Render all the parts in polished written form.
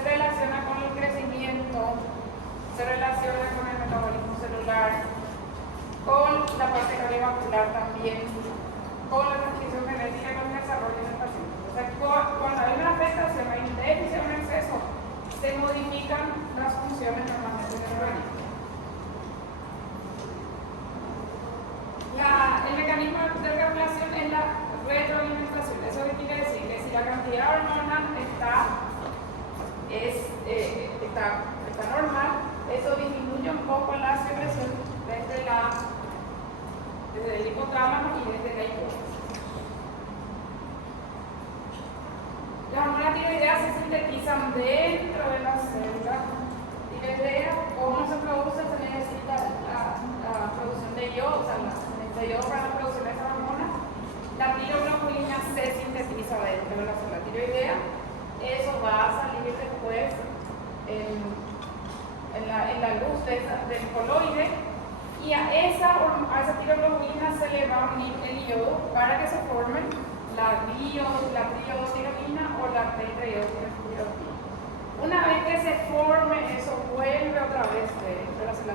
se relaciona con el crecimiento, se relaciona con el metabolismo celular, con la parte cardiovascular también, con la transcripción genética y con el desarrollo del paciente. O sea, cuando hay una afectación, hay un déficit o un exceso, se modifican las funciones normalmente del organismo. El mecanismo de regulación es la retroalimentación. ¿Eso qué quiere decir? Que si la cantidad de hormonas está normal, eso disminuye un poco la secreción desde el hipotálamo y desde la hipófisis. Las hormonas tiroideas se sintetizan dentro de la célula tiroidea. ¿Cómo se produce? Se necesita la producción de yodo, o sea, de yodo para la producción de esas hormonas. La tiroglobulina se sintetiza dentro de la célula tiroidea. Eso va a salir después en la luz del coloide, y a esa tiroglobulina se le va a unir el yodo para que se formen la triiodotirolina o la tetraiodotiriolina. Una vez que se forme, eso vuelve otra vez de la célula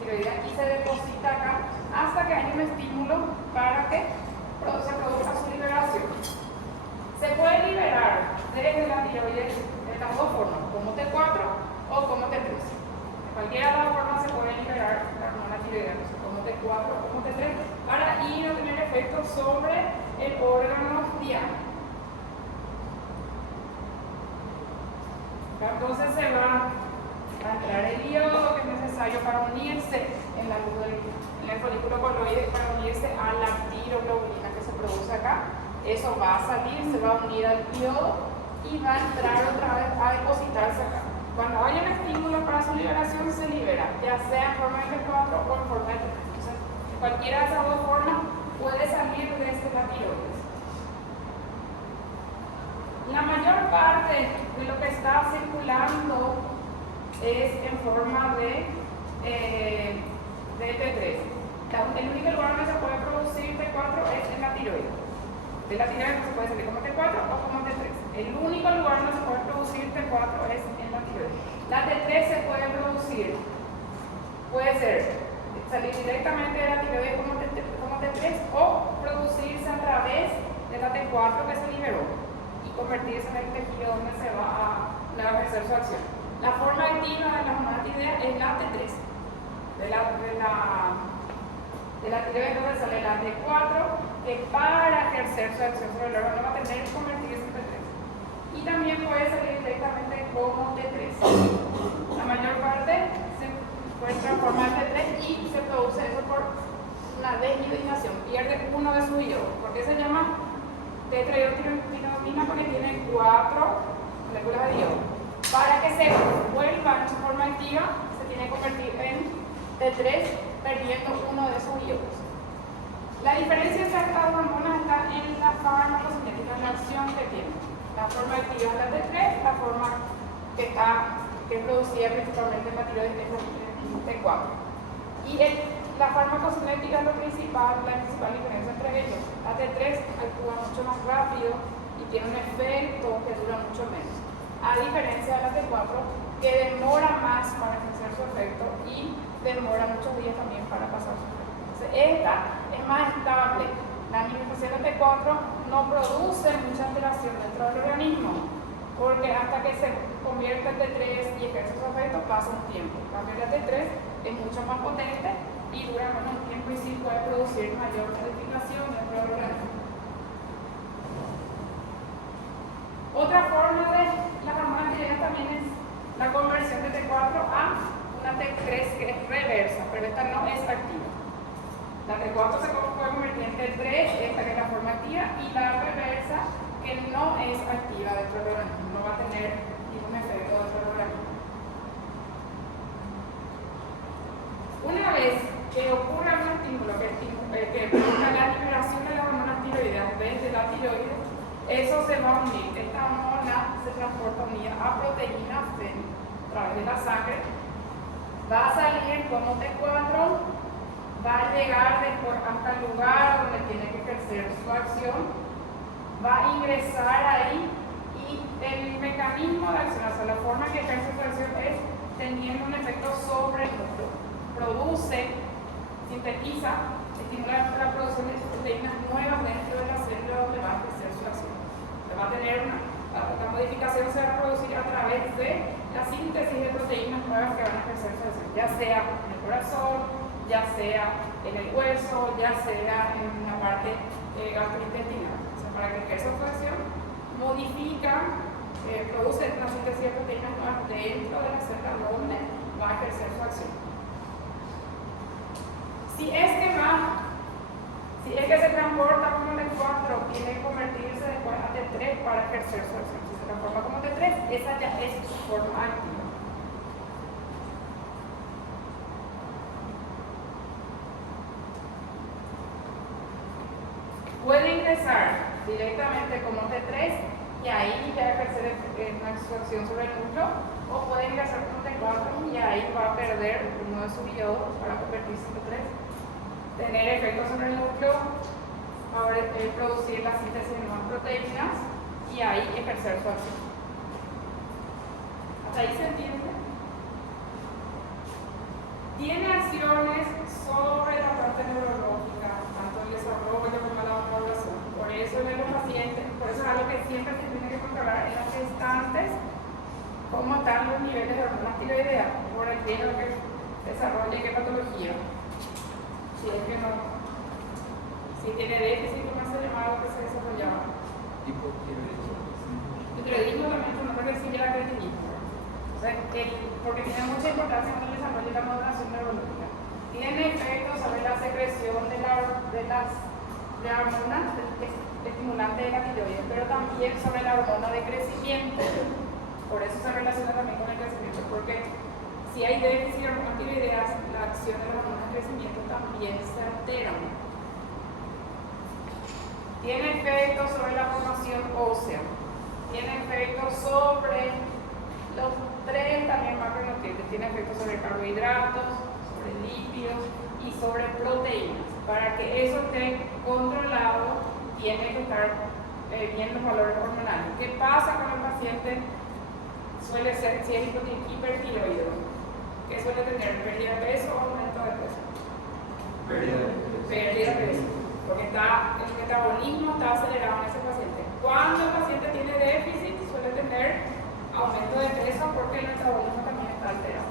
tiroidea y se deposita acá hasta que haya un estímulo para que se produzca su liberación. Se puede liberar desde la tiroides de las dos formas, como T4 o como T3. De cualquiera de las formas se puede liberar la hormona tiroidea, como T4 o como T3, para ir a tener efectos sobre el órgano diana. Entonces se va a entrar el yodo que es necesario para unirse en el folículo coloide, para unirse a la tiroglobulina que se produce acá. Eso va a salir, se va a unir al yodo y va a entrar otra vez a depositarse acá. Cuando haya un estímulo para su liberación, se libera, ya sea en forma de T4 o en forma de T3. Entonces, cualquiera de esas dos formas puede salir desde la tiroides. La mayor parte de lo que está circulando es en forma de T3. El único lugar donde se puede producir T4 es en la tiroides. De la tiroides se puede salir como T4 o como T3. El único lugar donde se puede producir T4 es en la tiroides. La T3 se puede producir, puede ser salir directamente de la tiroides como T3 o producirse a través de la T4 que se liberó y convertirse en el tejido donde se va a ejercer su acción. La forma activa de la hormona tiroidea es la T3. De la tiroides donde sale la T4, que para ejercer su acción sobre el órgano va a tener que convertirse en T3. Y también puede salir directamente como T3. La mayor parte se puede transformar en T3 y se produce eso por una desiodización. Pierde uno de sus iodos. ¿Por qué se llama tetraiodotiriolina? Porque tiene 4 moléculas de iodo. Para que se vuelva en su forma activa, se tiene que convertir en T3, perdiendo uno de sus iodos. La diferencia entre estas hormonas está en la farmacocinética, en la acción que tiene. La forma activa es la T3, la forma que es producida principalmente en la tiroides es la T4. Y la farmacocinética es la principal diferencia entre ellos. La T3 actúa mucho más rápido y tiene un efecto que dura mucho menos, a diferencia de la T4, que demora más para ejercer su efecto y demora muchos días también para pasar su efecto. Entonces, esta es más estable. La administración de T4 no produce mucha alteración dentro del organismo, porque hasta que se convierte en T3 y ejerce su efecto pasa un tiempo. En cambio, la T3 es mucho más potente y dura menos tiempo y sí puede producir mayor modificación dentro del organismo. Otra forma de la hormona tiroides también es la conversión de T4 a una T3 que es reversa, pero esta no es activa. La T4 se puede convertir en T3, esta que es la forma activa, y la reversa que no es activa dentro del organismo, no va a tener ningún efecto dentro del organismo. Una vez que ocurra un estímulo que produzca la liberación de las hormonas tiroideas desde la tiroides, eso se va a unir. Esta hormona se transporta unida a proteínas a través de la sangre, va a salir como T4, va a llegar después hasta el lugar donde tiene que ejercer su acción, va a ingresar ahí y el mecanismo mecanismo de acción, o sea, la forma que ejerce su acción es teniendo un efecto sobre el núcleo. Produce, sintetiza, estimula la producción de proteínas nuevas dentro de la célula donde va a ejercer su acción. Va a tener la modificación se va a producir a través de la síntesis de proteínas nuevas que van a ejercer su acción, ya sea en el corazón, ya sea en el hueso, ya sea en la parte gastrointestinal. O sea, para que ejerza su acción, modifica, produce una síntesis de proteínas nuevas dentro de la célula donde va a ejercer su acción. Si es que se transporta como T4, tiene que convertirse después a T3 para ejercer su acción. Si se transforma como T3, esa ya es su forma activa. Puede ingresar directamente como T3 y ahí ya ejercer una acción sobre el núcleo, o puede ingresar como T4 y ahí va a perder uno de sus iodos para convertirse en T3, tener efectos sobre el núcleo, ahora producir la síntesis de nuevas proteínas y ahí ejercer su acción. ¿Hasta ahí se entiende? Tiene acciones sobre la parte neurológica, tanto el desarrollo como la maduración. Por eso en los pacientes, por eso es algo que siempre se tiene que controlar en las gestantes, cómo están los niveles de hormonas tiroideas, por el que desarrolla y qué patología. Si es que no, si tiene déficit, ¿cómo se llamaba lo que se desarrollaba? Hipotiroidismo también es un nombre que sigue la creatinismo. O sea, porque tiene mucha importancia en el desarrollo y la maduración neurológica. Tiene efectos sobre la secreción de la hormona estimulante de la tiroides, pero también sobre la hormona de crecimiento. Por eso se relaciona también con el crecimiento, porque si hay déficit de hormonas tiroideas, la acción de las hormonas de crecimiento también se altera. Tiene efectos sobre la formación ósea, tiene efectos sobre los tres también macronutrientes, tiene efectos sobre carbohidratos, sobre lípidos y sobre proteínas. Para que eso esté controlado, tiene que estar bien los valores hormonales. ¿Qué pasa con el paciente? Suele ser, si es hipertiroideo, que suele tener pérdida de peso o aumento de peso. Pérdida de peso, porque el metabolismo está acelerado en ese paciente. Cuando el paciente tiene déficit, suele tener aumento de peso porque el metabolismo también está alterado.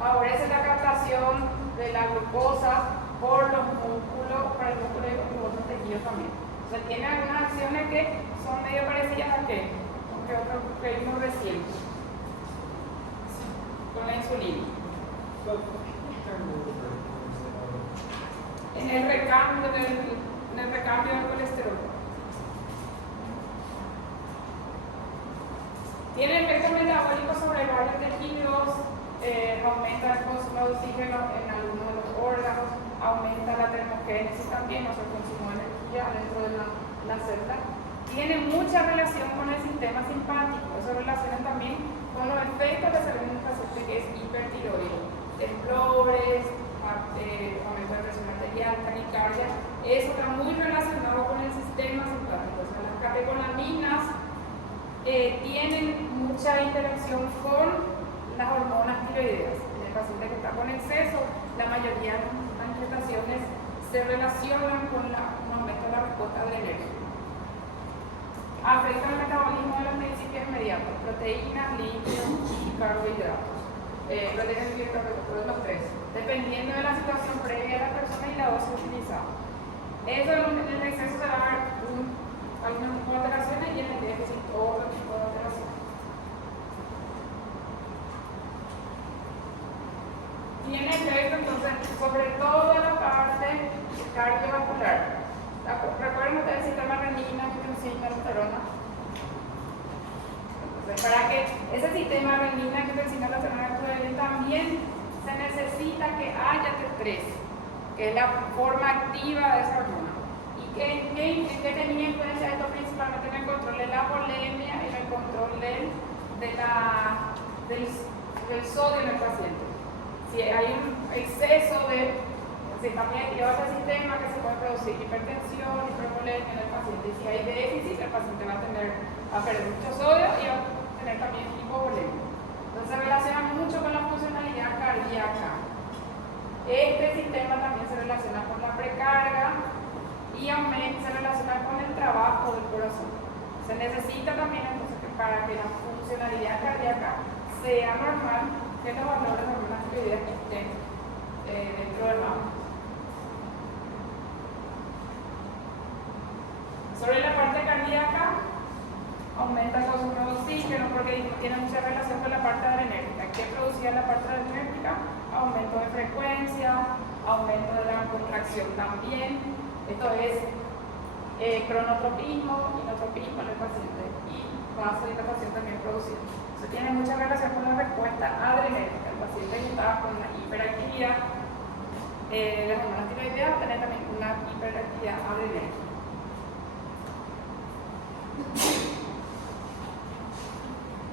Favorece la captación de la glucosa por los músculos, para el músculo y otros tejidos también. O sea, tiene algunas acciones que son medio parecidas a que otro que vimos recién con la insulina. En el recambio del colesterol. Tiene efectos metabólicos sobre varios tejidos, aumenta el consumo de oxígeno en algunos de los órganos, aumenta la termogénesis también, o sea, el consumo de energía dentro de la célula. Tiene mucha relación con el sistema simpático, eso relaciona también con los efectos que se ven en un paciente que es hipertiroideo. Temblores, aumento de presión arterial, taquicardia, eso está muy relacionado con el sistema simpático. O sea, las catecolaminas tienen mucha interacción con las hormonas tiroideas. En el paciente que está con exceso, la mayoría de las manifestaciones se relacionan con un aumento de la respuesta alergia. Afecta el metabolismo de los principios inmediatos, proteínas, lípidos y carbohidratos. Proteínas, lípidos y carbohidratos, los tres, dependiendo de la situación previa de la persona y la dosis utilizada. Eso en el exceso se va a dar algunas alteraciones y en el déficit otro tipo de alteraciones. Tiene efecto entonces sobre toda la parte cardiovascular. ¿Recuerdan ustedes el sistema renina, angiotensina, aldosterona? Entonces, para que ese sistema renina, angiotensina, aldosterona también se necesita que haya T3, que es la forma activa de esa hormona. ¿Y qué tenía influencia esto principalmente en el control de la bulimia y en el control del sodio en el paciente? Si hay un exceso de se también lleva ese sistema que se puede producir hipertensión, hipervolemia en el paciente. Y si hay déficit, el paciente va a perder mucho sodio y va a cardíaca. Este sistema también se relaciona con la precarga y se relaciona con el trabajo del corazón. Se necesita también entonces que para que la funcionalidad cardíaca sea normal, que los valores de hormonas tiroideas estén dentro del rango. Sobre la parte cardíaca, aumenta el consumo de oxígeno porque tiene mucha relación con la parte adrenérgica. ¿Qué producía la parte adrenérgica? Aumento de frecuencia, aumento de la contracción también. Esto es cronotropismo, inotropismo en el paciente y vasodilatación también producida. Eso tiene mucha relación con la respuesta adrenérgica. El paciente que estaba con una hiperactividad, las hormonas tiroideas va a tener también una hiperactividad adrenérgica.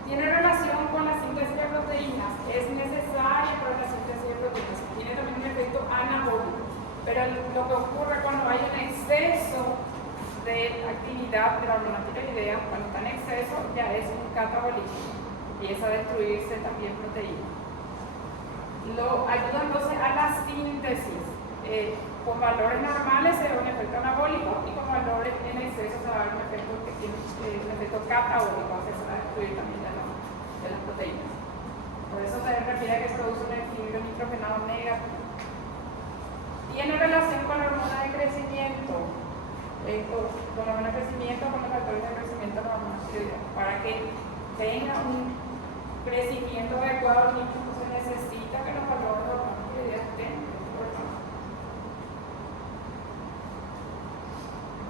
Tiene relación con la síntesis de proteínas, es necesaria para la síntesis de proteínas, tiene también un efecto anabólico, pero lo que ocurre cuando hay un exceso de actividad de la hormona tiroidea, cuando está en exceso ya es un catabolismo, empieza a destruirse también proteínas. Lo ayuda entonces a la síntesis, con valores normales se da un efecto anabólico y con valores en exceso se da un efecto que tiene un efecto catabólico, que se va a destruir también de las proteínas. Por eso se refiere a que produce un equilibrio nitrogenado negativo. Tiene relación con la hormona de crecimiento, con la hormona de crecimiento, con los factores de crecimiento de la hormona tiroidea. Para que tenga un crecimiento adecuado, se necesita que los valores de la hormona tiroidea estén importantes.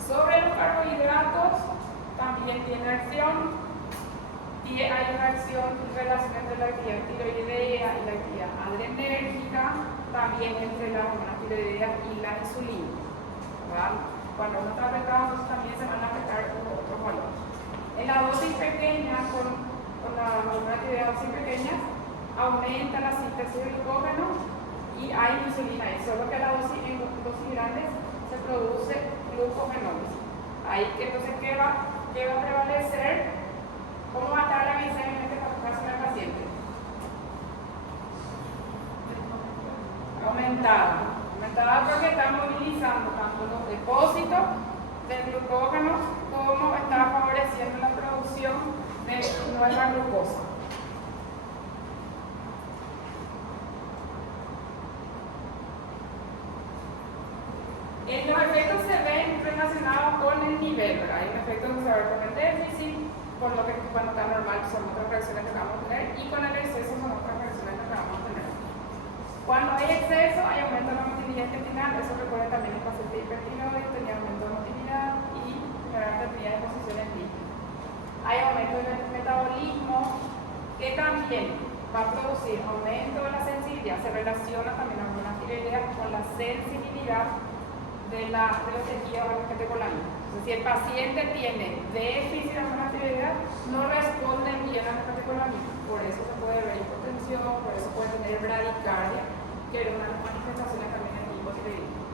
Sobre los carbohidratos también tiene acción. Hay una acción en relación entre la actividad tiroidea y la actividad adrenérgica, también entre la hormona tiroidea y la insulina. ¿Verdad? Cuando uno está apretado, también se van a afectar otros valores. En la dosis pequeña, con la hormona tiroidea dosis pequeña, aumenta la síntesis de glucógeno y hay insulina ahí, solo que la dosis en dosis grandes se produce glucogenólisis. Ahí entonces, ¿qué va a prevalecer? ¿Cómo va a estar la glicemia en este caso en el paciente? Aumentada porque está movilizando tanto los depósitos del glucógeno como está favoreciendo la producción de nueva glucosa. Los efectos se ven relacionados con el nivel, ¿verdad? Hay un efecto que se va a ver con el déficit, con lo que cuando está normal son otras reacciones que vamos a tener y con el exceso son otras reacciones que vamos a tener. Cuando hay exceso hay aumento de la motilidad intestinal, eso recuerda también el paciente hipertiroideo, tenía aumento de motilidad y generalmente tenía deposiciones líquidas. Hay aumento del metabolismo que también va a producir aumento de la sensibilidad, se relaciona también la hormona tiroidea con la sensibilidad de los tejidos a los catecolaminas. Si el paciente tiene déficit de hormona tiroidea, no responde bien a las catecolaminas. Por eso se puede ver hipotensión, por eso puede tener bradicardia, que es una de las manifestaciones también del hipotiroidismo.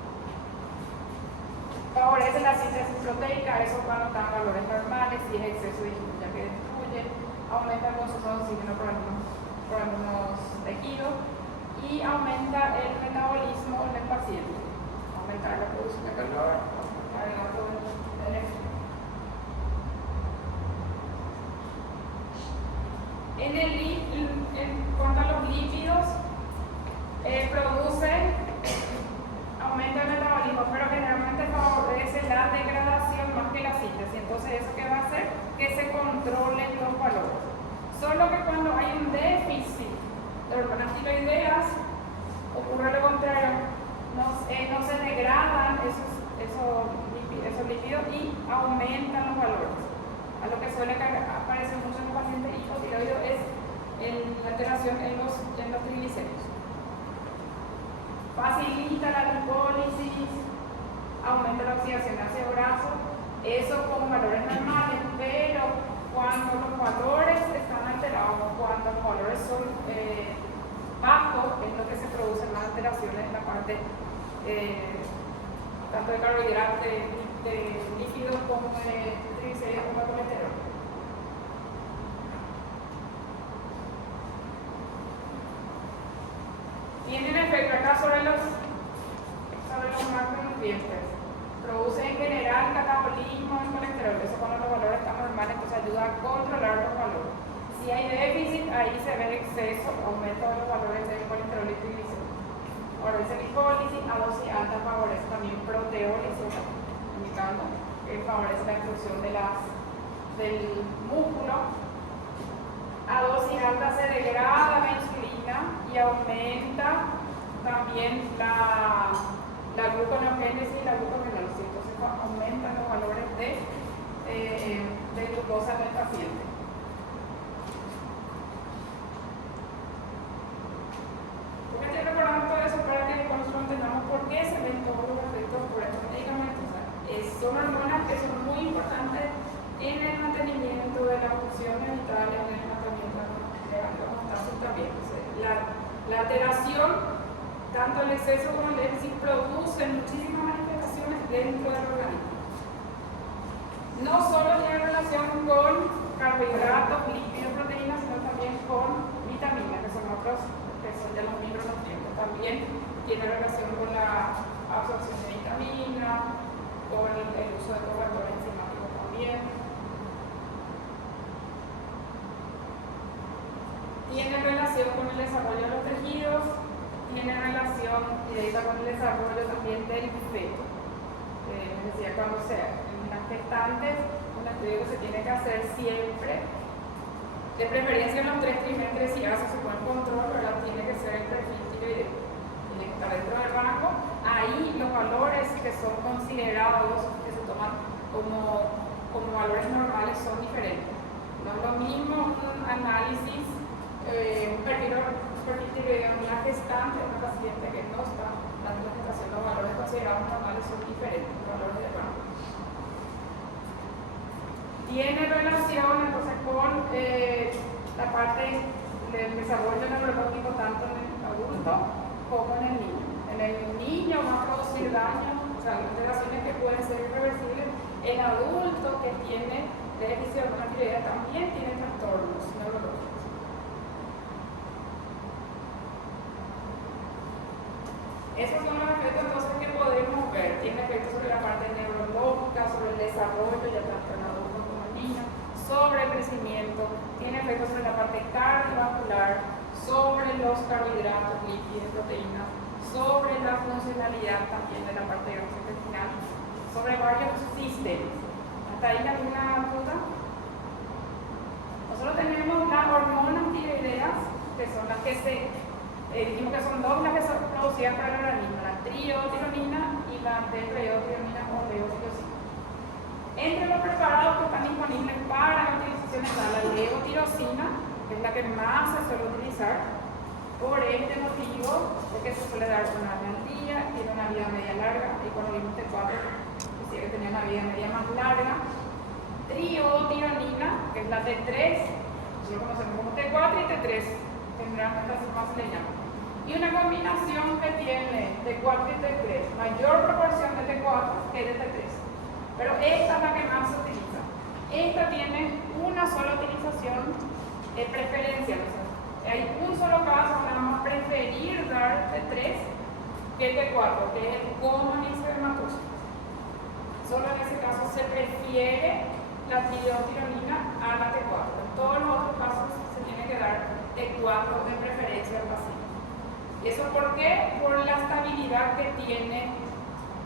Favorece la síntesis proteica, eso cuando están valores normales, si es exceso ya que destruye, aumenta el consumo de oxígeno por algunos tejidos y aumenta el metabolismo en el paciente. Aumentar la producción de calor, agregar todo el energía. En cuanto a los lípidos, aumenta el metabolismo, pero generalmente favorece la degradación más que la síntesis. Entonces, ¿eso qué va a hacer? Que se controlen los valores. Solo que cuando hay un déficit de hormonas tiroideas, ocurre lo contrario. No se degradan esos lípidos y aumentan los valores. A lo que suele aparecer mucho en los pacientes hipotiroideos es la alteración en los triglicéridos. Facilita la lipólisis, aumenta la oxidación hacia brazos, eso con valores normales, pero cuando los valores están alterados, cuando los valores son bajos, es lo que se producen más alteraciones en la parte tanto de carbohidratos, de lípidos como de triglicéridos como de colesterol. tienen efecto acá sobre los macronutrientes. Produce en general catabolismo en colesterol, eso cuando los valores están normales, entonces ayuda a controlar los valores. Si hay déficit, ahí se ve exceso, aumento de los valores del colesterol y triglicéridos. Favorece la hipólisis, a dosis alta favorece también proteólisis, indicando que favorece la inclusión del músculo. A dosis alta se degrada la insulina y aumenta también la gluconeogénesis y la glucogenólisis, entonces aumentan los valores de glucosa en el paciente. ¿Por qué estoy recordando todo eso? Para que nosotros entendamos por qué se ven todos los efectos por estos medicamentos. O sea, son hormonas que son muy importantes en el mantenimiento de la función vital, en el mantenimiento de la homeostasis también. Entonces, la alteración, tanto el exceso como el déficit, producen muchísimas manifestaciones dentro del organismo. No solo tiene relación con carbohidratos, lípidos, proteínas, sino también con vitaminas, que son otros, que son de los micronutrientes. También tiene relación con la absorción de vitaminas, con el uso de correctores enzimáticos también. Tiene relación con el desarrollo de los tejidos, tiene relación directa con el desarrollo también del feto. Les decía, cuando en las gestantes, un estudio que se tiene que hacer siempre, de preferencia en los 3 trimestres, si hace su buen control, ¿verdad? Tiene que ser el perfil tiroideo, tiene que estar dentro del rango. Ahí los valores que son considerados, que se toman como valores normales, son diferentes. No es lo mismo un análisis, un perfil tiroideo en una gestante, en una paciente que no está dando la gestación, los valores considerados normales son diferentes, los valores de rango. Tiene relación entonces con la parte del desarrollo neurológico tanto en el adulto como en el niño. En el niño va a producir daño, o sea, alteraciones que pueden ser irreversibles. El adulto que tiene déficit de hormona tiroidea también tiene trastornos neurológicos. Esos son los efectos entonces que podemos ver. Tiene efectos sobre la parte neurológica, sobre el desarrollo, ya tanto en adultos como en niños, sobre el crecimiento, tiene efectos sobre la parte cardiovascular, sobre los carbohidratos, lípidos, proteínas, sobre la funcionalidad también de la parte gastrointestinal, sobre varios sistemas. ¿Hasta ahí alguna duda? Nosotros tenemos las hormonas tiroideas, que son las que dijimos que son dos las que son producidas por el organismo, la triotironina y la tetraiodtironina o levotirosina. Entre los preparados que están disponibles para la utilización está la levotirosina, que es la que más se suele utilizar, por este motivo, porque se suele dar una vez al día, tiene una vida media larga, y cuando vimos T4, decía que tenía una vida media más larga. Triotironina, que es la T3, nosotros conocemos como T4 y T3, generalmente así más se le llama. Y una combinación que tiene T4 y T3, mayor proporción de T4 que de T3. Pero esta es la que más se utiliza. Esta tiene una sola utilización preferencial. O sea, hay un solo caso, nada más preferir dar T3 que T4, que es el common ixedematoso. Solo en ese caso se prefiere la triotironina a la T4. En todos los otros casos se tiene que dar T4 de preferencia al paciente. ¿Y eso por qué? Por la estabilidad que tiene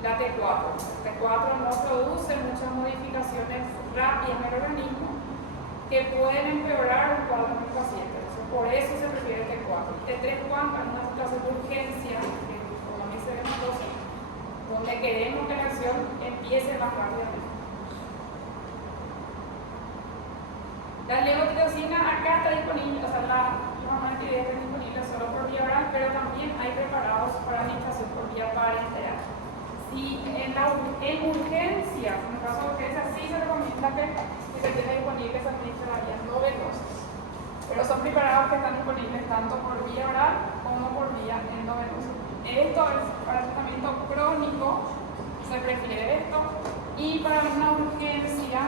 la T4. T4 no produce muchas modificaciones rápidas en el organismo que pueden empeorar el cuadro del paciente. Entonces, por eso se prefiere T4. T3 cuando en una situación de urgencia, como dice Ventosa, donde queremos que la acción empiece más rápidamente. La levotirosina acá está disponible, o sea, la hormona tiroidea está disponible solo por vía oral, pero también hay preparados para administración por vía parenteral. Si en urgencia, en el caso de urgencia, sí se recomienda que si se tiene disponible se administre la vía no venosa. Pero son preparados que están disponibles tanto por vía oral como por vía endovenosa. Esto es para el tratamiento crónico, se prefiere esto, y para una urgencia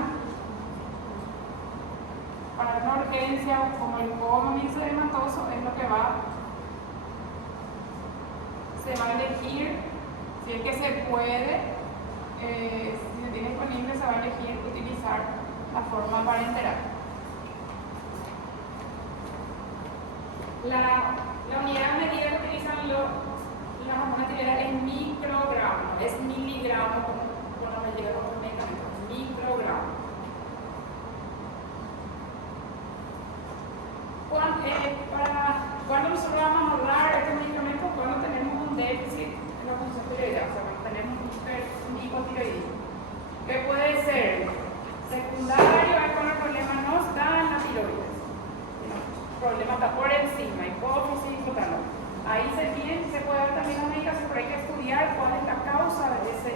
como el common ixedematoso es lo que va se va a elegir, si es que se puede, si se tiene disponible, se va a elegir utilizar la forma parenteral. La unidad de medida que utilizan las hormonas tiroideas es microgramo, es miligramo con la mayoría de los medicamentos, microgramo. Cuando nosotros vamos a hablar de estos medicamentos, cuando tenemos un déficit en la función tiroidea, o sea, cuando tenemos un hipotiroidismo, que puede ser secundario, es cuando el problema no está en la tiroides, sino el problema está por encima, hipófisis, hipotálamo. Ahí se puede dar también la medicación, pero hay que estudiar cuál es la causa de esa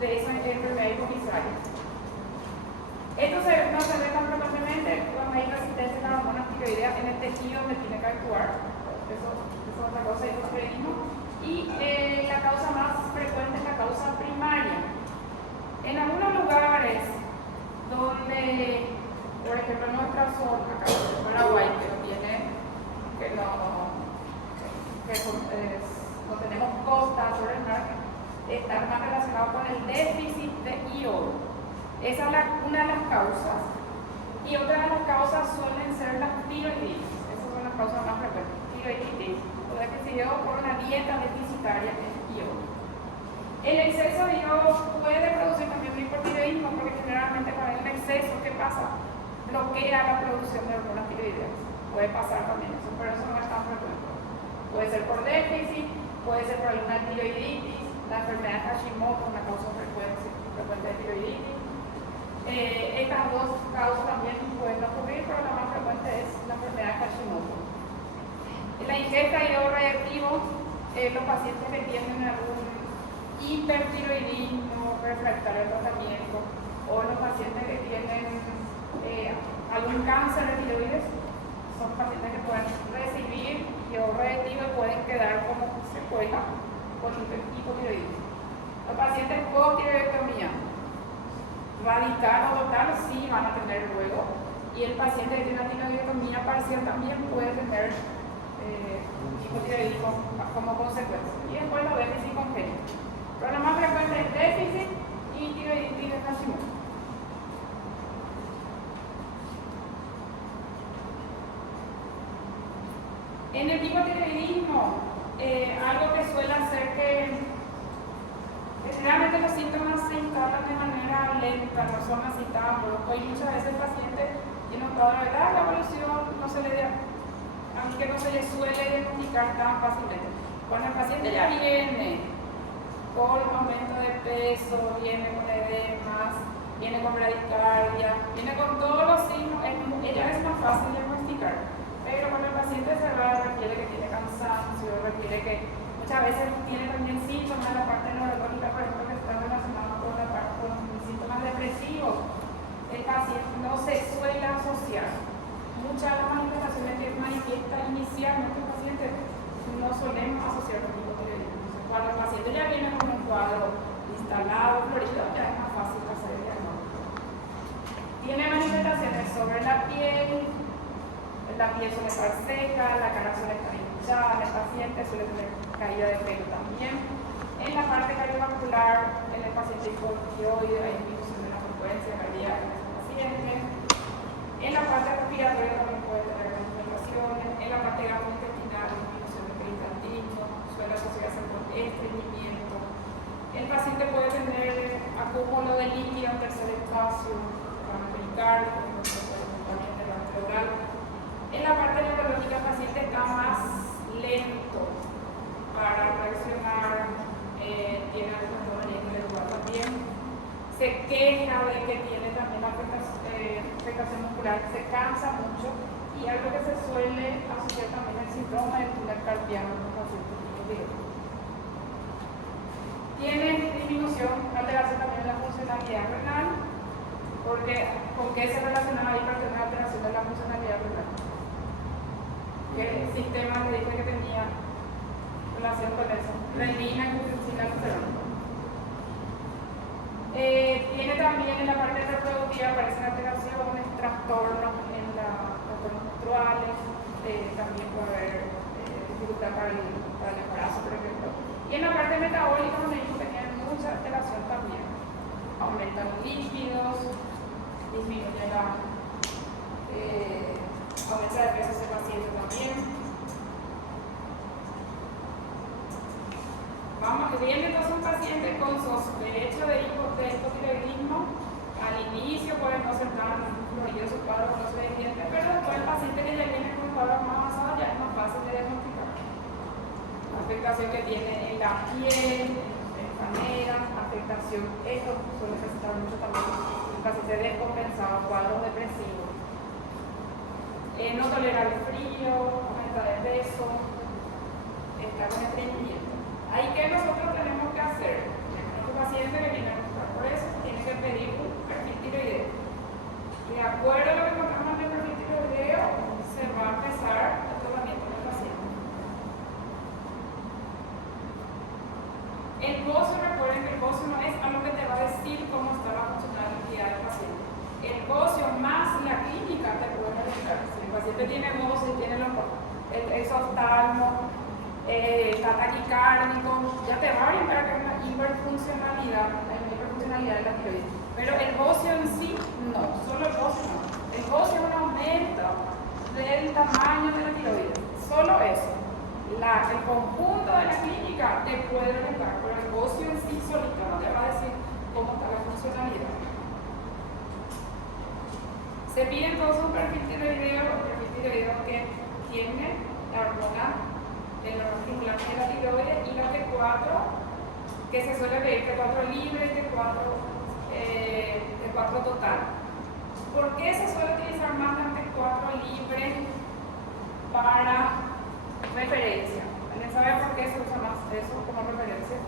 enfermedad hipofisaria. Esto no se ve tan frecuentemente cuando hay resistencia a las hormonas tiroideas en el tejido donde tiene que actuar. Eso es otra cosa, es hipotiroidismo. Y la causa más frecuente es la causa primaria. En algunos lugares donde, por ejemplo, nuestra zona, acá en Paraguay, no tenemos costa sobre el mar, está más relacionado con el déficit de iodo. Esa es una de las causas. Y otra de las causas suelen ser las tiroiditis. Esas son las causas más frecuentes. Tiroiditis, o sea que se dio por una dieta deficitaria de iodo. El exceso de iodo puede producir también un hipotiroidismo, porque generalmente con el exceso, ¿qué pasa? Bloquea la producción de hormonas tiroideas. Puede pasar también eso, pero eso no es tan frecuente. Puede ser por déficit, puede ser por alguna tiroiditis, la enfermedad de Hashimoto, una causa frecuente de tiroiditis. Estas dos causas también pueden ocurrir, pero la más frecuente es la enfermedad de Hashimoto. En la ingesta de iodo radioactivo, los pacientes que tienen algún hipertiroidismo refractario al tratamiento, o los pacientes que tienen algún cáncer de tiroides, son pacientes que pueden recibir iodo radioactivo y pueden quedar como secuela con hipotiroidismo. Los pacientes con tiroidectomía radical o total sí van a tener luego, y el paciente que tiene una tiroidectomía parcial también puede tener hipotiroidismo como consecuencia. Y después los déficit congénitos. Pero lo más frecuente es déficit y tiroiditis de Hashimoto. En el hipotiroidismo, algo que suele hacer que generalmente los síntomas se instalan de manera lenta, no son así tan bruscos, y muchas veces el paciente tiene un estado de la evolución, a mí que no se le suele diagnosticar tan fácilmente. Cuando el paciente ya viene con aumento de peso, viene con edemas, viene con bradicardia, viene con todos los signos, ya es más fácil diagnosticar. Pero cuando el paciente se va, requiere que tiene cansancio, requiere que muchas veces tiene también síntomas de la parte neurológica, por ejemplo, que están relacionados con síntomas depresivos. El paciente no se suele asociar. Muchas de las manifestaciones que manifiesta inicialmente el paciente no solemos asociar con hipotiroidismo. Cuando el paciente ya viene con un cuadro instalado, florido, ya es más fácil hacer el diagnóstico. Tiene manifestaciones sobre la piel suele estar seca, la cara suele estar hinchada, el paciente suele tener caída de pelo también. En la parte cardiovascular, en el paciente hipotiroide hay disminución de la frecuencia cardíaca en ese paciente. En la parte respiratoria también puede tener manifestaciones. En la parte gastrointestinal, disminución de pericarditismo, suele asociarse con estreñimiento. El paciente puede tener acúmulo de líquido en tercer espacio, pericardio, también de la pleural. En la parte neurológica el paciente está más lento para reaccionar, tiene algunos dolores en el lugar también, se queja de que tiene también la afectación muscular, se cansa mucho, y algo que se suele asociar también al síndrome del túnel carpiano en los pacientes hipotiroides. Tiene disminución, alteración también de la funcionalidad renal, porque ¿con qué se relaciona la hipertensión la alteración de la funcionalidad renal? ¿Qué sistema le dije que tenía relación con eso? Renina, angiotensina, aldosterona. Tiene también en la parte reproductiva, aparecen alteraciones, trastornos menstruales, también puede haber dificultad para el embarazo, por ejemplo. Y en la parte metabólica, los médicos tenían mucha alteración también. Aumentan los lípidos, disminuye aumenta de peso ese paciente también. Viene entonces un paciente con sospecha de hipotiroidismo. Al inicio puede no ser tan florido su cuadro, no se ve evidente, pero después el paciente que ya viene con un cuadro más avanzado ya es más fácil de diagnosticar. La afectación que tiene en la piel, en canera, afectación, esto suele presentar mucho también en pacientes descompensados, cuadros depresivos. No tolera el frío, aumenta de peso, está con estreñimiento. Ahí que nosotros tenemos que hacer, nuestro paciente que viene a buscar por eso, tiene que pedir un perfil tiroideo. De acuerdo a lo que encontramos en el perfil tiroideo, se va a empezar el tratamiento del paciente. El bocio, recuerden que el bocio no es algo que te va a decir cómo está la funcionalidad del paciente. El bocio más la clínica te puede orientar. Si el paciente tiene bocio, tiene el exoftalmo, está taquicárdico, ya te va a orientar que es una hiperfuncionalidad de la tiroides. Pero el bocio en sí, no, solo el bocio no. El bocio es un aumento del tamaño de la tiroides, solo eso. El conjunto de la clínica te puede orientar, pero el bocio en sí solito no te va a decir cómo está la funcionalidad. Se pide entonces un perfil tiroideo que tiene la hormona del estimulante de la tiroides y la T4, que se suele pedir T4 libre, T4 total. ¿Por qué se suele utilizar más la T4 libre para referencia? ¿Alguien sabe por qué se usa más eso como referencia?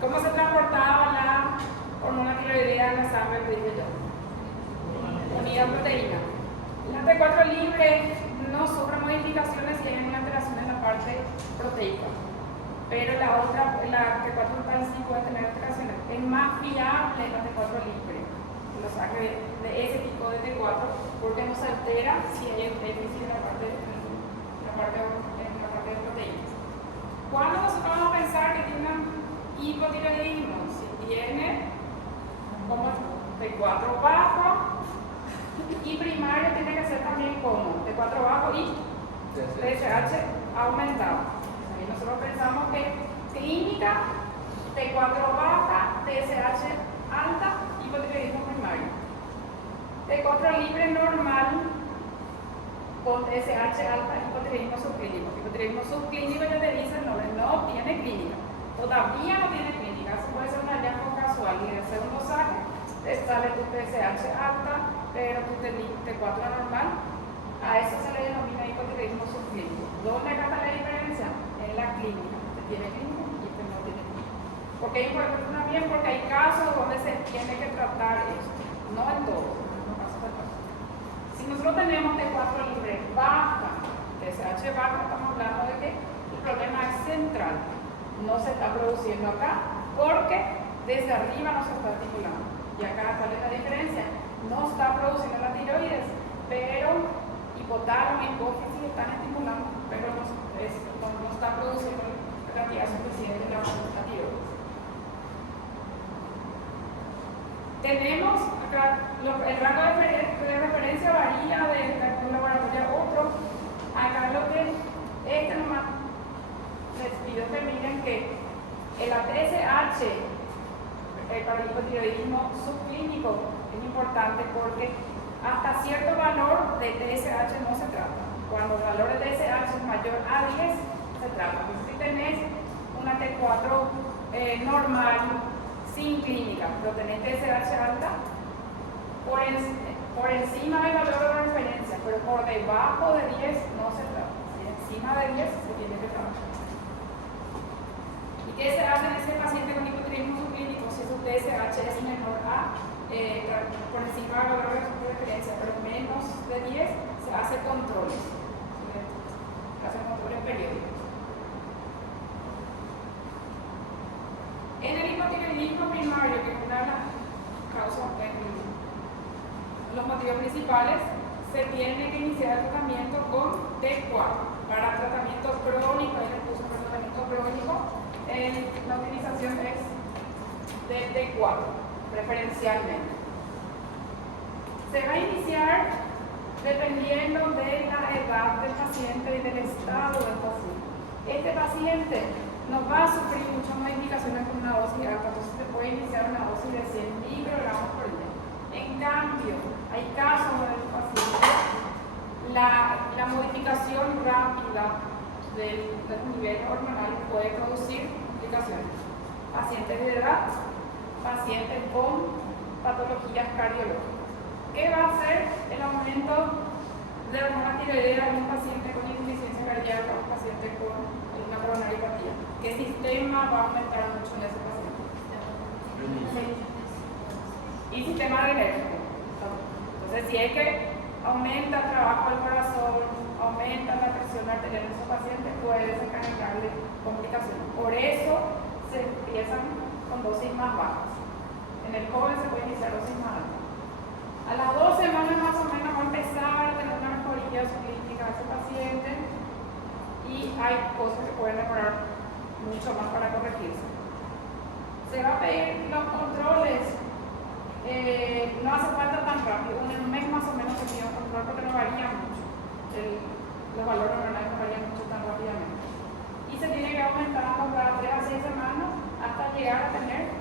¿Cómo se transportaba la hormona tiroidea en la sangre? Te dije yo. Unida proteína. La T4 libre no sufre modificaciones si hay una alteración en la parte proteica, pero la T4 total sí puede tener alteraciones. Es más fiable la T4 libre, lo saque de ese tipo de T4, porque no se altera si hay un déficit en la parte de proteínas. ¿Cuándo nosotros vamos a pensar que tiene un hipotiroidismo? Si tiene como T4 bajo, y primario tiene que ser también como T4 bajo y TSH aumentado. Y nosotros pensamos que clínica, T4 baja, TSH alta, hipotiroidismo primario. T4 libre normal con TSH alta, hipotiroidismo subclínico. Hipotiroidismo subclínico ya te dice el nombre, no tiene clínica. Todavía no tiene clínica, eso puede ser un hallazgo casual y en el segundo saque te sale tu TSH alta, pero tu T4 normal. A eso se le denomina hipotiroidismo subclínico. ¿Dónde acá está la diferencia? En la clínica. Este tiene clínica y este no tiene clínica. ¿Por qué es importante también? Porque hay casos donde se tiene que tratar esto. No en todos, no casos de casos. Si nosotros tenemos T4 libre baja, TSH baja, estamos hablando de que el problema es central. No se está produciendo acá porque desde arriba no se está estimulando. Y acá, ¿cuál es la diferencia? No está produciendo la tiroides, pero hipotálamo y hipófisis están estimulando, pero no está produciendo la cantidad suficiente de la tiroides. Tenemos acá, el rango de referencia varía de un laboratorio a otro. Acá lo que nomás les pido que miren que el TSH para el hipotiroidismo subclínico es importante porque hasta cierto valor de TSH no se trata. Cuando el valor de TSH es mayor a 10, se trata. Entonces, si tenés una T4 normal, sin clínica, pero tenés TSH alta, por encima del valor de referencia, pero por debajo de 10 no se trata. Si encima de 10 se tiene que trabajar. ¿Y qué se hace en ese paciente con hipotiroidismo subclínico? Si su TSH es menor a, por encima del valor de referencia, pero menos de 10, se hace controles. Se hacen controles periódicos. En el hipotiroidismo primario, que es una de las causas, los motivos principales, se tiene que iniciar el tratamiento con T4. Para tratamiento crónico, ahí le puse para tratamiento crónico, la utilización es de T4, preferencialmente. Se va a iniciar dependiendo de la edad del paciente y del estado del paciente. Este paciente no va a sufrir muchas modificaciones con una dosis alta, entonces se puede iniciar una dosis de 100 microgramos por día. En cambio, hay casos donde el paciente, la modificación rápida de los niveles hormonales puede producir complicaciones. Pacientes de edad, pacientes con patologías cardiológicas. ¿Qué va a hacer el aumento de la hormona tiroidea en un paciente con insuficiencia cardíaca o un paciente con una coronariopatía? ¿Qué sistema va a aumentar mucho en ese paciente? Y sistema renérgico. Entonces, si es que aumenta el trabajo del corazón, aumenta la presión arterial en esos pacientes, puede desencadenarle complicaciones. Por eso se empiezan con dosis más bajas. En el joven se puede iniciar dosis más altas. A las 2 semanas más o menos va a empezar a tener una mejoría clínica de ese paciente y hay cosas que pueden mejorar mucho más para corregirse. Se va a pedir los controles, no hace falta tan rápido, en un mes más o menos se pide un control porque no varía mucho, los valores hormonales no varían mucho tan rápidamente. Y se tiene que aumentar cada 3 a 6 semanas hasta llegar a tener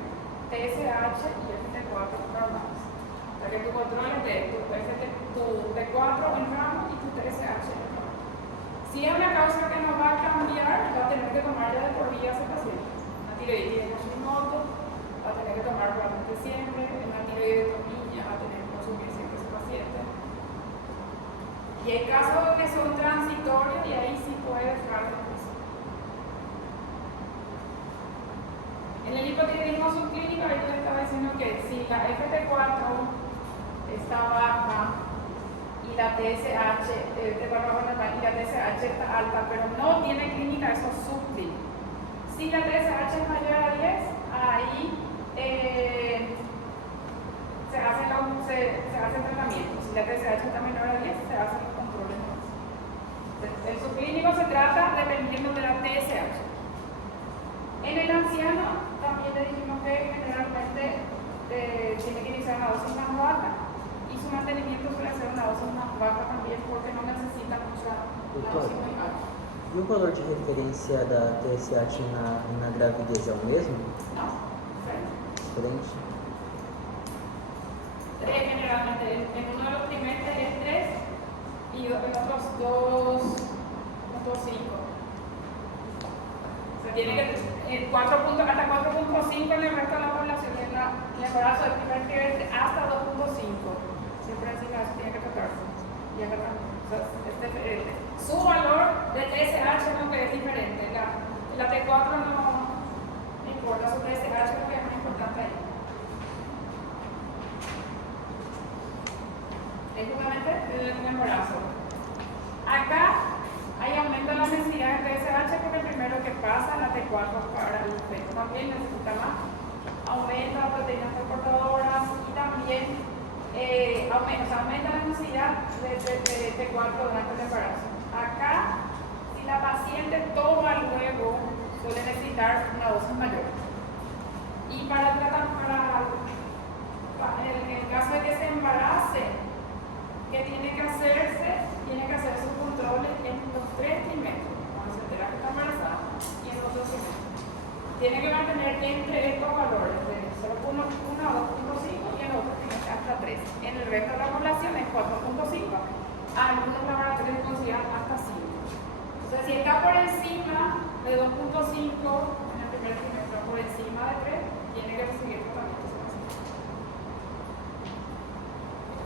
TSH y FT4 normales. O sea que tu control es de tu T4 en ramo y tu TSH en ramo. Si es una causa que no va a cambiar, va a tener que tomar ya de por vida ese paciente. Una tiroiditis de Hashimoto, va a tener que tomar probablemente siempre, una tiroiditis va a tener que consumir siempre ese paciente. Y hay casos que son transitorios y ahí sí puede dejar de peso. En el hipotiroidismo subclínico, yo les estaba diciendo que si la FT4 está baja y la TSH, y la TSH está alta, pero no tiene clínica, eso es subclínico. Si la TSH es mayor a 10, ahí se hace el tratamiento. Si la TSH está menor a 10, se hacen los controles. El subclínico se trata dependiendo de la TSH. En el anciano también le dijimos que generalmente tiene que iniciar una dosis más baja y su mantenimiento suele ser una dosis más baja también porque no necesita mucha dosis muy alta. E o valor de referência da TSH na gravidez é o mesmo? No, diferente. Diferente? Generalmente en uno de los trimestres es 3 y en otros 2.5. O sea, tiene que hasta 4.5 en el resto de la población, en el embarazo del primer trimestre hasta 2.5. Siempre así tiene que tocarse. Y acá también. O sea, es diferente. Su valor de TSH no es diferente. La T4 no importa, su TSH es lo que es más importante ahí. Es justamente el embarazo. Acá hay aumento de la necesidad de TSH porque el primero que pasa la T4 para el feto también necesita más. Aumenta las proteínas transportadoras y también aumenta la necesidad de T4 durante el embarazo. Acá, si la paciente toma luego, suele necesitar una dosis mayor. Y para tratar, en el caso de que se embarace, que tiene que hacer sus controles en los 3 trimestres, cuando se entera que está embarazada, y en los 2 trimestres. Tiene que mantener entre estos valores de 0.1 a 2.5 y en otros trimestres hasta 3. En el resto de la población es 4.5, algunos laboratorios consideran hasta 5. Entonces, si está por encima de 2.5 en el primer trimestre, por encima de 3, tiene que recibir tratamiento.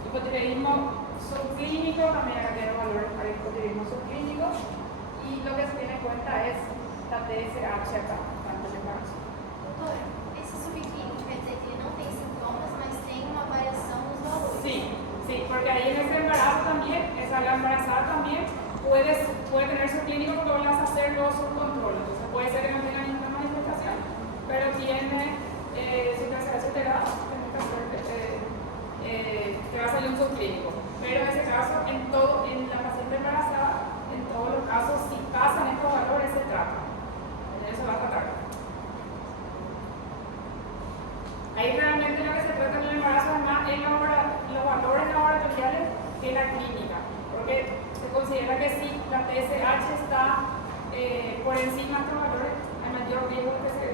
Hipotiroidismo subclínico, también acá tiene valores para hipotiroidismo subclínico, y lo que se tiene en cuenta es la TSH acá, tanto de embarazo. Doutora, esse subclínico quer dizer que ele não tem sintomas, mas tem uma variação nos valores. Sí, porque ahí en ese embarazo también, la embarazada también puede tener subclínico porque vas a hacer los subcontroles. Entonces puede ser que no tenga ninguna manifestación, pero tiene, si TSH te da, te va a salir un subclínico. Pero en ese caso, en la paciente embarazada, en todos los casos, si pasan estos valores, se trata. En eso va a tratar. Ahí realmente lo que se trata en el embarazo es más en los valores laboratoriales que la clínica, porque se considera que si la TSH está por encima de estos valores, hay mayor riesgo que se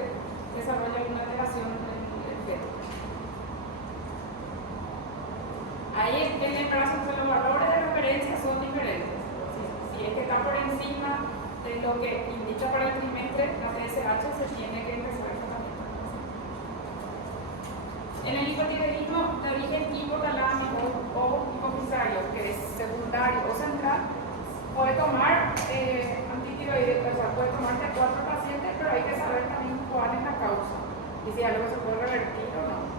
desarrolle alguna alteración en el feto. Ahí en el embarazo los valores de referencia son diferentes. Si es que está por encima de lo que indica para el trimestre, la TSH se tiene que empezar el tratamiento. En el hipotiroidismo de origen hipotalámico o hipofisario, que es secundario o central, puede tomar antitiroides, o sea, puede tomar de 4 pacientes, pero hay que saber también cuál es la causa y si algo se puede revertir o no.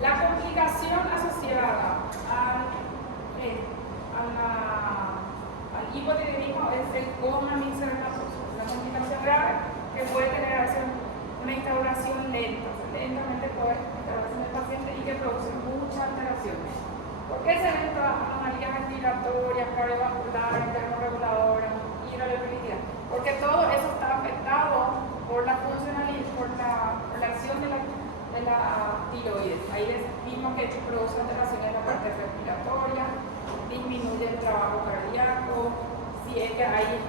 La complicación asociada al hipotiroidismo es el coma mixeromatoso, una complicación grave que puede tener a veces una instauración lenta, lentamente puede instaurarse en el paciente y que produce muchas alteraciones. ¿Por qué se ven todas las anomalías respiratorias, cardiovasculares, termorreguladoras, hidroeletricidad? Porque todo eso está afectado por la funcionalidad, por la acción de la tiroides. Ahí vimos que produce alteraciones en la parte respiratoria, disminuye el trabajo cardíaco, si es que hay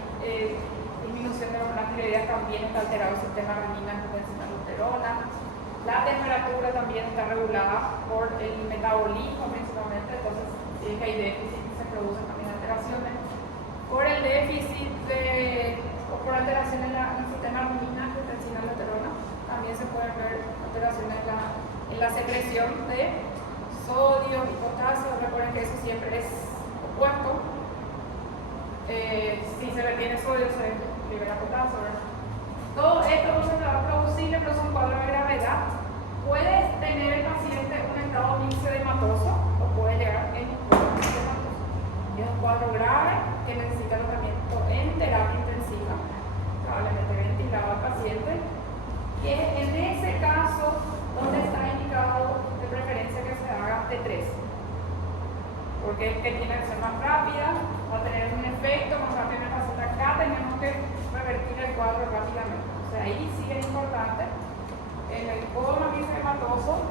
disminución de hormonas tiroideas también está alterado el sistema renina-angiotensina-aldosterona. La temperatura también está regulada por el metabolismo principalmente, entonces si es que hay déficit se producen también alteraciones. Por el déficit o por alteraciones en el sistema renina-angiotensina-aldosterona también se pueden ver alteraciones en la secreción de sodio y potasio. Recuerden que eso siempre es opuesto. Si se retiene sodio se libera potasio, ¿verdad? Todo esto no se va a producir, pero son cuadros de gravedad. Puede tener el paciente un estado mixedematoso o puede llegar en coma mixedematoso. Es un cuadro grave que necesita tratamiento en terapia intensiva, probablemente ventilado al paciente. Y es en ese caso donde está indicado de preferencia que se haga T3, porque es que tiene que ser más rápida, va a tener un efecto más rápido en el paciente. Acá tenemos que revertir el cuadro rápidamente. O sea, ahí sí es importante. En el coma mixedematoso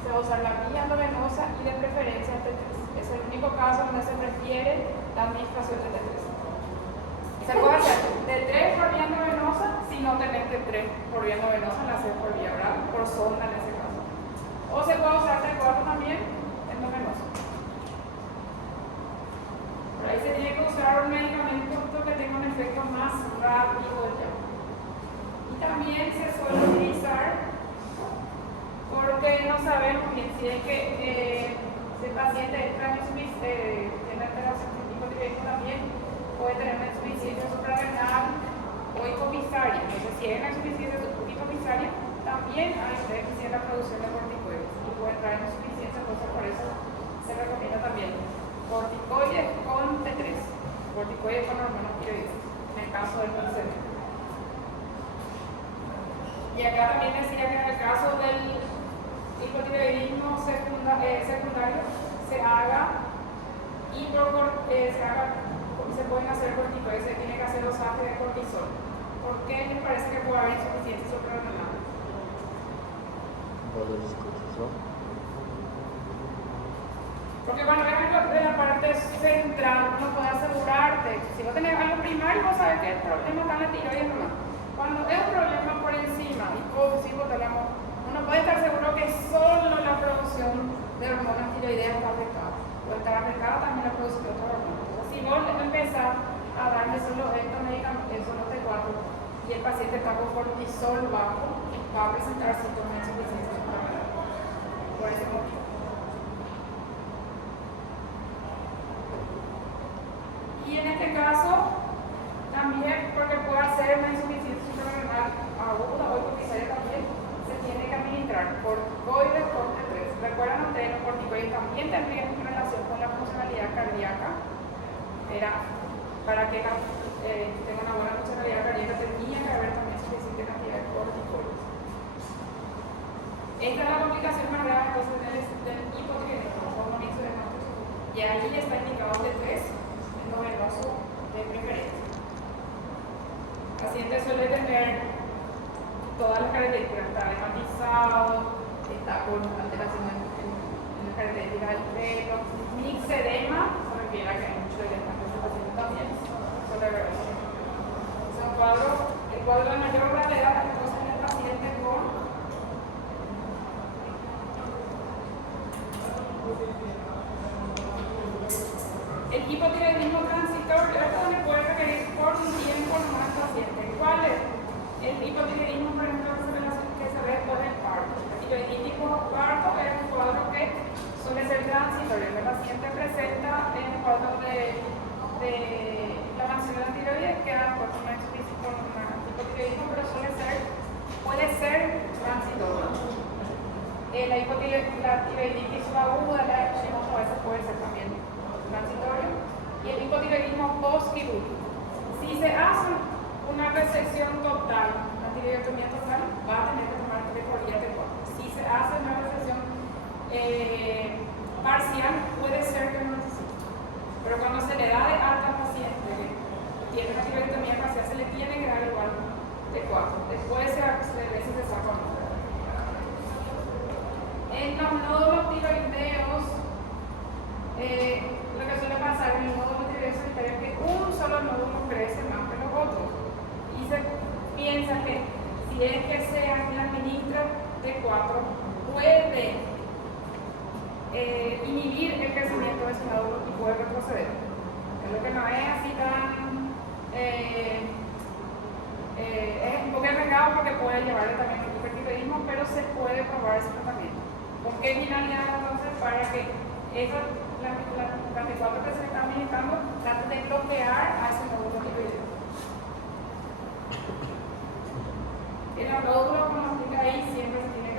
se va a usar la vía endovenosa y de preferencia T3. Es el único caso donde se prefiere la administración de T3. Se puede hacer T3 por vía endovenosa si no tener T3 por vía endovenosa, la hacer por vía oral, por sonda en ese caso. O se puede usar T4 también endovenoso. Por ahí se tiene que usar un medicamento que tenga un efecto más rápido ya. Y también se suele utilizar porque no sabemos bien si es que el paciente tiene alteración de tipo directo también puede tener una insuficiencia suprarrenal o hipofisaria. Entonces, si hay una insuficiencia hipofisaria, también hay déficit en la producción de corticoides y puede traer insuficiencia, entonces por eso se recomienda también corticoides con T3, corticoides con hormonas tiroides, en el caso del cáncer. Y acá también decía que en el caso del hipotiroidismo secundario se pueden hacer corticoides, se tiene que hacer dosaje de cortisol. ¿Por qué les parece que puede haber insuficiencia suprarrenal? Valores de cortisol. Porque cuando es de la parte central, uno puede asegurarte. Si vos tenés algo primario, vos sabés que el problema está en la tiroides nomás. Cuando es un problema por encima, hipotálamo, uno puede estar seguro que solo la producción de hormonas tiroideas está afectada. Puede estar afectada también la producción de otras hormonas. Entonces, si vos empezás a darle solo estos medicamentos, solo T4, y el paciente está con cortisol bajo, va a presentar síntomas de insuficiencia suprarrenal. Por ese motivo. Y en este caso, también porque puede ser una insuficiencia suprarrenal aguda o hipofisaria también, se tiene que administrar corticoides con T3. Recuerdan ustedes, los corticoides también tendrían relación con la funcionalidad cardíaca. Para que tenga una buena funcionalidad cardíaca tenía que haber también suficiente cantidad Esta es la complicación más grave entonces del hipotiroidismo, como mencioné. Y ahí está indicado de 3, el novedoso de preferencia. El paciente suele tener todas las características, está hematizado, está con alteración en las características del pelo, mixedema, se refiere a que hay mucho edema en ese paciente también, suele ver eso. Es un cuadro, el cuadro de mayor gravedad entonces en el paciente con el hipotiroidismo transitorio. Esto se puede requerir por un tiempo nomás paciente. ¿Cuál es? El hipotiroidismo, por ejemplo, que se ve después del parto. El tiroidismo parto es un cuadro que suele ser transitorio. El paciente presenta en el cuadro de la mansión de la tiroides, queda por un hipotiroidismo, pero puede ser transitorio. La tiroiditis aguda, la Hashimoto, a veces puede ser también transitorio. Y el hipotiroidismo postquirúrgico. Si se hace una resección total, una tiroidectomía total, va a tener que tomar T4 y T4. Si se hace una resección parcial, puede ser que no necesite. Pero cuando se le da de alta al paciente que tiene una tiroidectomía parcial, se le tiene que dar igual T4. Después se ve si se saca o no. En los nódulos tiroideos, lo que suele pasar en los nódulos tiroideos solitarios es que un solo nódulo crece más que los otros. Y se piensa que si es que se administra T4, puede inhibir el crecimiento de ese nódulo y puede retroceder. Es lo que no es así tan. Es un poco arriesgado porque puede llevarle también al hipertiroidismo, pero se puede probar ese tratamiento. ¿Con qué finalidad entonces? Para que las T4 que se están administrando traten de bloquear a ese nódulo tiroideo. En los nódulos, como nos indica ahí, siempre se tiene que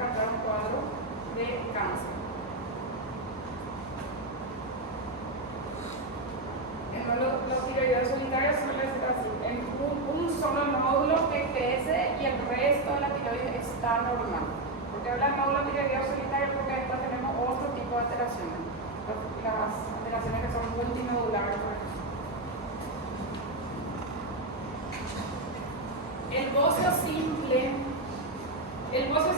captar un cuadro de cáncer. Los tiroideos solitarios suelen ser así, en un solo nódulo que crece y el resto de la tiroides está normal. Porque habla de nódulo tiroideo solitario porque después tenemos otro tipo de alteraciones, las alteraciones que son multinodulares, por ejemplo. El bocio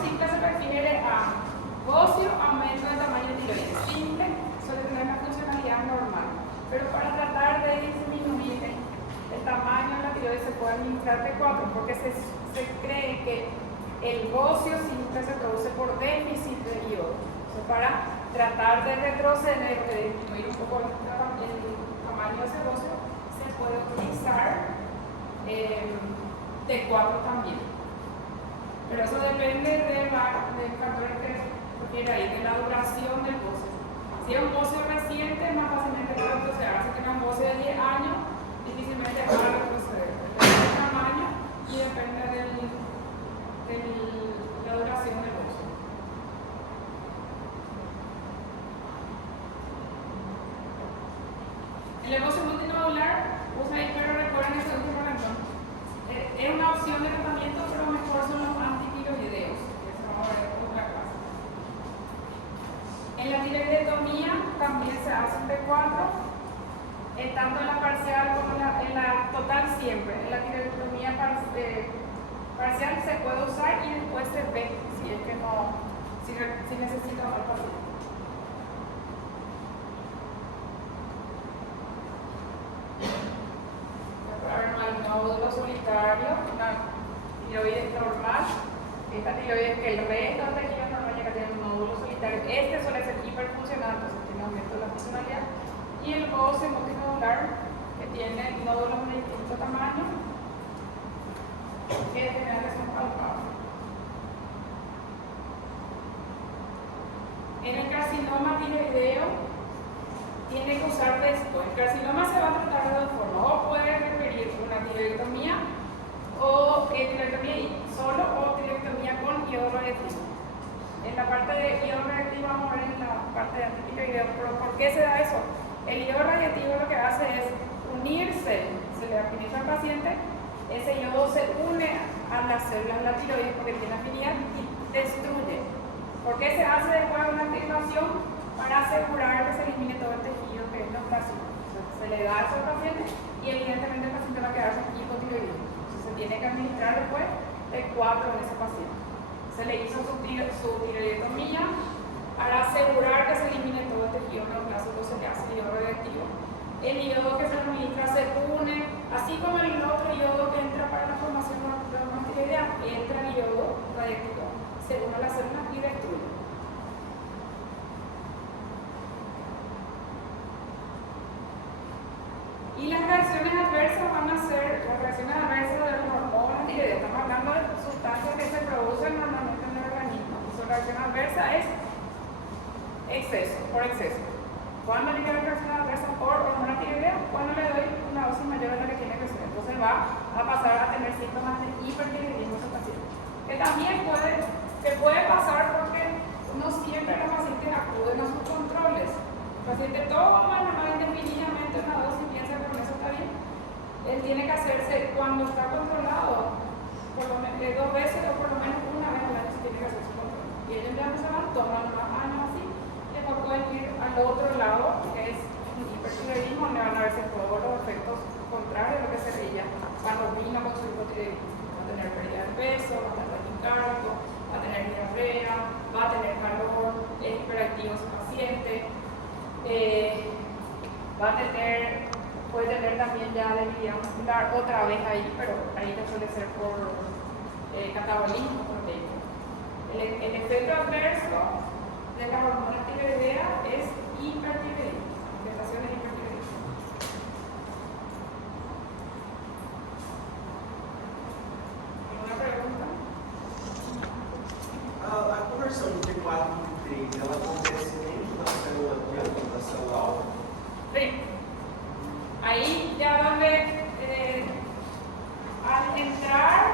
simple se refiere a bocio, aumento de tamaño de tiroides. Simple suele tener una funcionalidad normal, pero para tratar de disminuir el tamaño de la tiroides se puede administrar T4 porque se cree que el bocio simple se produce por déficit de yodo. Entonces, para tratar de retroceder, de disminuir un poco el tamaño de ese bocio, se puede utilizar T4 también. Pero eso depende del factor que refiere ahí, de la duración del bocio. Si es un bocio reciente, más fácilmente puede retroceder. Si tiene un bocio de 10 años, difícilmente va a retroceder. Depende del tamaño y depende de la duración del bocio. En el bocio multinodular, pero recuerden ese último renglón. Es una opción de tratamiento, pero mejor son los antitiroideos, que se vamos a ver en otra clase. En la tiroidectomía también se hace un T4, tanto en la parcial como en la total siempre. En la tiroidectomía parcial se puede usar y después se ve si es que no, si necesita más paciente. El nódulo solitario, una tiroides normal, esta tiroides que el resto de tejidos normal ya que tiene un nódulo solitario, este suele ser hiperfuncional, entonces tiene aumento de la funcionalidad, y el bocio multinodular que tiene nódulos de distinto tamaño, que generalmente son palpables. En el carcinoma tiroideo tiene que usar después. El carcinoma se va a tratar de dos formas, o puede requerir una tiroidectomía o tiroidectomía solo o tiroidectomía con iodo radioactivo. En la parte de iodo radioactivo vamos a ver en la parte de antitiroideo, pero ¿por qué se da eso? El iodo radioactivo lo que hace es unirse, se le administra al paciente, ese iodo se une a las células de la tiroides porque tiene afinidad y destruye. ¿Por qué se hace después de una activación? Para asegurar que se elimine todo el tejido que es neoplasma. Se le da eso al paciente y evidentemente el paciente va a quedar sin hipotiroidismo. Entonces se tiene que administrar después de 4 en ese paciente. Se le hizo su tiroidotomía para asegurar que se elimine todo el tejido neoplásico, se le hace el iodo radioactivo. El iodo que se administra se une, así como el otro iodo que entra para la formación de la hormona tiroidea, entra el iodo radioactivo, se une a la célula y destruye. Y las reacciones adversas van a ser las reacciones adversas de las hormonas tiroideas. Estamos hablando de sustancias que se producen normalmente en el organismo. Y su reacción adversa es exceso, por exceso. ¿Cuándo le queda reacción adversa por hormona tiroidea? Cuando le doy una dosis mayor de la que tiene que ser. Entonces va a pasar a tener síntomas de hipertiroidismo en ese paciente. Que también puede pasar porque no siempre los pacientes acuden a sus controles. El paciente toma normal indefinidamente una dosis y piensa que con eso está bien. Él tiene que hacerse, cuando está controlado, por lo menos 2 veces o por lo menos una vez al año se tiene que hacer su control. Y ellos ya no se van, toman más años así, y después pueden ir al otro lado, que es un hipertiroidismo, donde van a verse todos los efectos contrarios a lo que se veía cuando vino con su hipotiroidismo. Va a tener pérdida de peso, va a tener taquicárdico, va a tener diarrea, va a tener calor, es hiperactivo su paciente. Puede tener también ya debilidad muscular otra vez ahí, pero ahí ya suele ser por catabolismo proteico. El efecto adverso de la hormona tiroidea es hipertiroidismo, manifestaciones de hipertiroidismo. ¿Alguna pregunta? A conversão de T4 e T3, ela acontece dentro da célula da célula alfa? Sí. Ahí ya donde al entrar